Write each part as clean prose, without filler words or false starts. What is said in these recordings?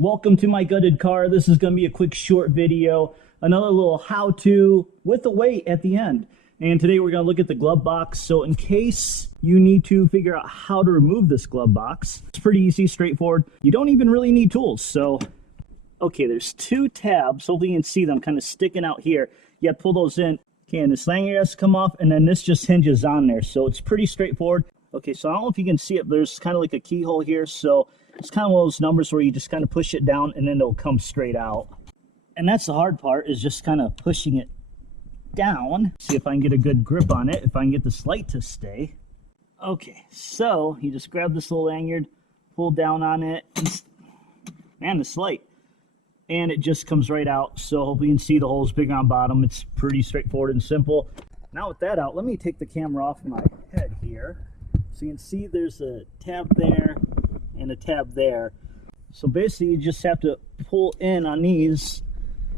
Welcome to my gutted car. This is going to be a quick short video, another little how-to with a weight at the end. And today we're going to look at the glove box. So in case you need to figure out how to remove this glove box, it's pretty easy, straightforward. You don't even really need tools. So, okay, there's two tabs. Hopefully you can see them kind of sticking out here. You have to pull those in. Okay, and this lanyard has to come off, and then this just hinges on there. So it's pretty straightforward. Okay, so I don't know if you can see it, but there's kind of like a keyhole here. So it's kind of one of those numbers where you just kind of push it down and then it'll come straight out. And that's the hard part, is just kind of pushing it down. See if I can get a good grip on it, if I can get this light to stay. Okay, so you just grab this little lanyard, pull down on it, and this light. And it just comes right out. So hopefully you can see the holes big on bottom. It's pretty straightforward and simple. Now with that out, let me take the camera off my head here. So you can see there's a tab there and a tab there. So basically you just have to pull in on these.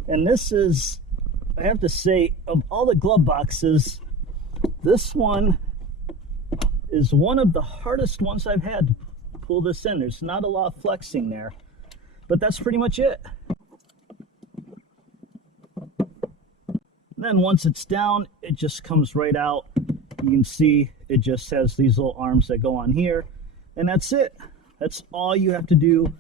And this is, I have to say, of all the glove boxes, this one is one of the hardest ones I've had to pull this in. There's not a lot of flexing there, but that's pretty much it. Then once it's down, it just comes right out. You can see it just has these little arms that go on here, and that's it. That's all you have to do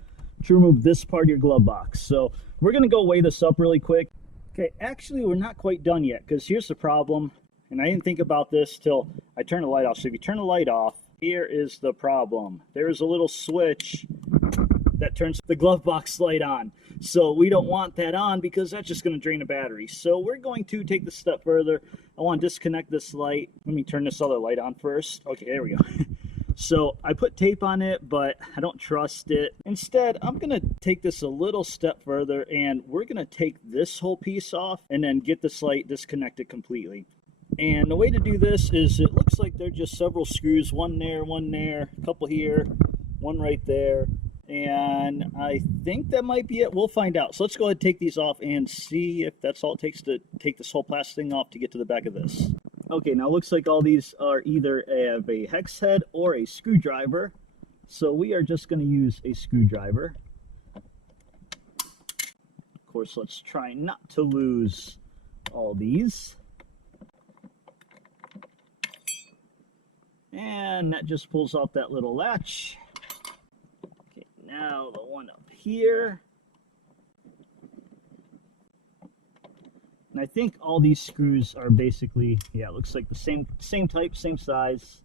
to remove this part of your glove box. So we're gonna go weigh this up really quick. Okay, actually we're not quite done yet, because here's the problem, and I didn't think about this till I turned the light off. So if you turn the light off, here is the problem. There's a little switch that turns the glove box light on. So we don't want that on, because that's just going to drain the battery. So we're going to take this step further. I want to disconnect this light. Let me turn this other light on first. Okay, there we go. So I put tape on it, but I don't trust it. Instead, I'm going to take this a little step further, and we're going to take this whole piece off and then get this light disconnected completely. And the way to do this is, it looks like there are just several screws, one there, a couple here, one right there. And I think that might be it. We'll find out. So let's go ahead and take these off and see if that's all it takes to take this whole plastic thing off to get to the back of this. Okay, now it looks like all these are either have a hex head or a screwdriver. So we are just going to use a screwdriver. Of course, let's try not to lose all these. And that just pulls off that little latch. Now the one up here. And I think all these screws are basically, yeah, it looks like the same type, same size.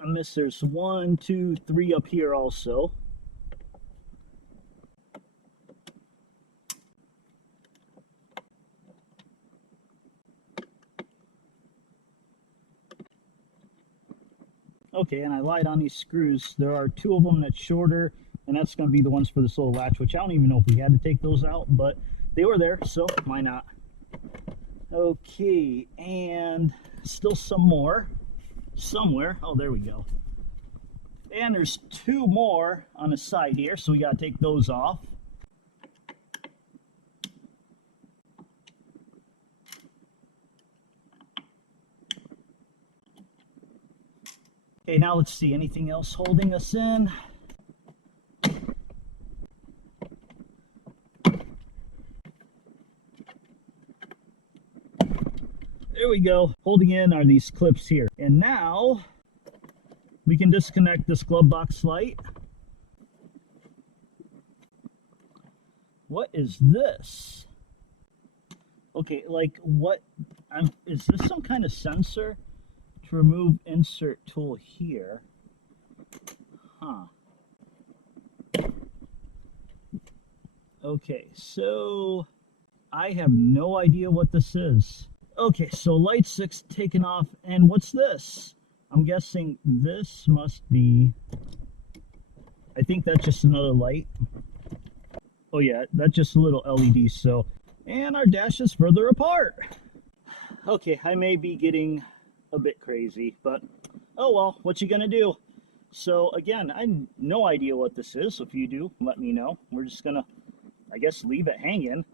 I miss there's 1, 2, 3 up here also. Okay, and I lied on these screws. There are 2 of them that's shorter, and that's going to be the ones for this little latch, which I don't even know if we had to take those out, but they were there, so why not? Okay, and still some more somewhere. Oh, there we go. And there's 2 more on the side here, so we got to take those off. Okay, now let's see, anything else holding us in? There we go. Holding in are these clips here. And now we can disconnect this glove box light. What is this? Okay, like what? Is this some kind of sensor? To remove insert tool here. Huh. Okay, so I have no idea what this is. Okay, so light 6 taken off, and what's this? I'm guessing this must be, I think that's just another light. Oh yeah, that's just a little LED. So, and our dash is further apart. Okay, I may be getting a bit crazy, but oh well, what you gonna do? So again, I have no idea what this is. So if you do, let me know. We're just gonna, I guess, leave it hanging,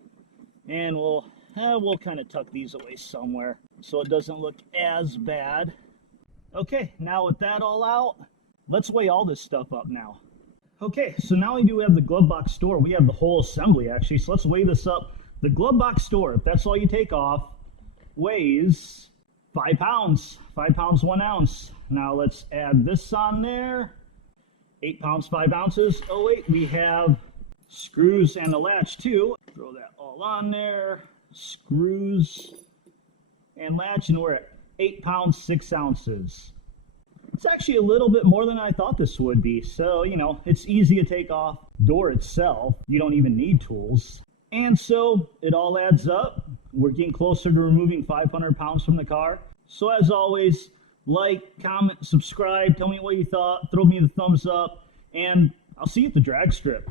and we'll kind of tuck these away somewhere so it doesn't look as bad. Okay, now with that all out, let's weigh all this stuff up now. Okay, so not only do we have the glove box store, we have the whole assembly actually, so let's weigh this up. The glove box store, if that's all you take off, weighs 5 pounds, 5 pounds 1 ounce. Now let's add this on there, 8 pounds 5 ounces. Oh wait, we have screws and a latch too. Throw that all on there, screws and latch, and we're at 8 pounds 6 ounces. It's actually a little bit more than I thought this would be. So, you know, it's easy to take off door itself. You don't even need tools. And so it all adds up. We're getting closer to removing 500 pounds from the car. So as always, like, comment, subscribe, tell me what you thought, throw me the thumbs up, and I'll see you at the drag strip.